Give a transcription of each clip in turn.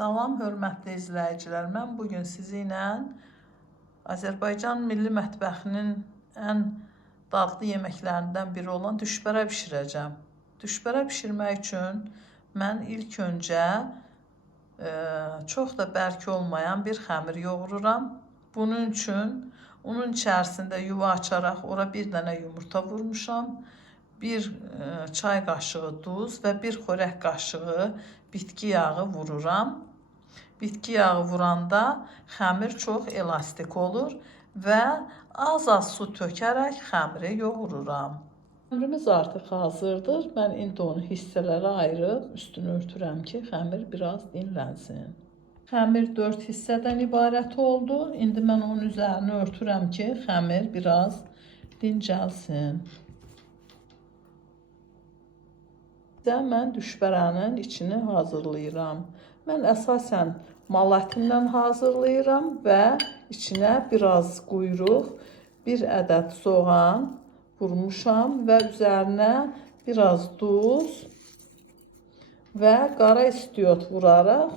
Salam, hörmətli izləyicilər. Mən bugün sizinlə Azərbaycan milli mətbəxinin ən dadlı yeməklərindən biri olan düşbərə bişirəcəm. Düşbərə bişirmək üçün mən ilk öncə çox da bərk olmayan bir xəmir yoğururam. Bunun üçün unun içərisində yuva açaraq ora bir dənə yumurta vurmuşam. Bir çay qaşığı duz və bir xörək qaşığı bitki yağı vururam. Bitki yağı vuranda xəmir çox elastik olur və az-az su tökərək xəmiri yoğururam. Xəmirimiz artıq hazırdır. Mən indi onu hissələrə ayırıb üstünü örtürəm ki, xəmir biraz dinlənsin. Xəmir 4 hissədən ibarət oldu. İndi mən onun üzərini örtürəm ki, xəmir biraz dincəlsin. Mən düşbərənin içini hazırlayıram. Mən əsasən mal ətindən hazırlayıram və içinə biraz quyruq, bir ədəd soğan vurmuşam və üzərinə biraz duz və qara istiot vuraraq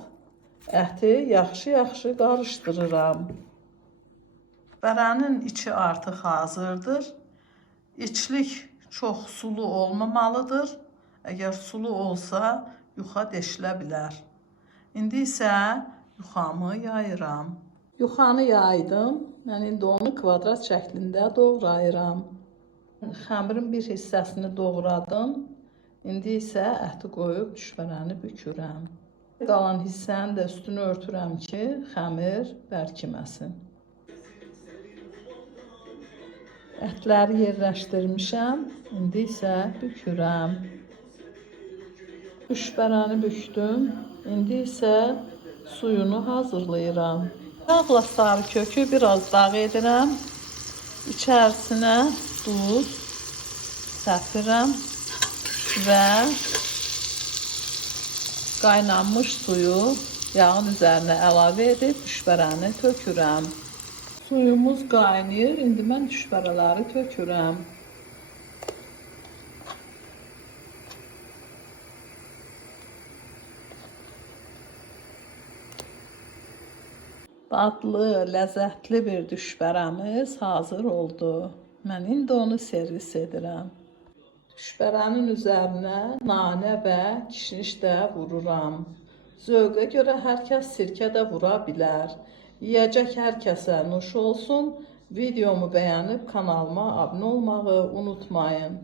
əti yaxşı-yaxşı qarışdırıram. Bərənin içi artıq hazırdır. İçlik çox sulu olmamalıdır. Əgər sulu olsa, yuxa deşilə bilər. İndi isə yuxamı yayıram. Yuxanı yaydım. Mən indi onu kvadrat şəklində doğrayıram. Xəmirin bir hissəsini doğradım. İndi isə əti qoyub düşbərəni bükürəm. Qalan hissəni də üstünü örtürəm ki, xəmir bərkiməsin. Ətləri yerləşdirmişəm. İndi isə bükürəm. Düşbərəni bükdüm. İndi isə suyunu hazırlayıram. Yağla sarı kökü biraz dağ edirəm. İçərisinə duz səpirəm və qaynanmış suyu yağın üzərinə əlavə edib düşbərəni tökürəm. Suyumuz qaynayır. İndi mən düşbərələri tökürəm. Dadlı, ləzzətli bir düşbərəmiz hazır oldu. Mən indi onu servis edirəm. Düşbərənin üzərinə nanə və kişniş də vururam. Zövqə görə hər kəs sirkə də vura bilər. Yiyəcək hər kəsə nuş olsun. Videomu bəyənib kanalıma abunə olmağı unutmayın.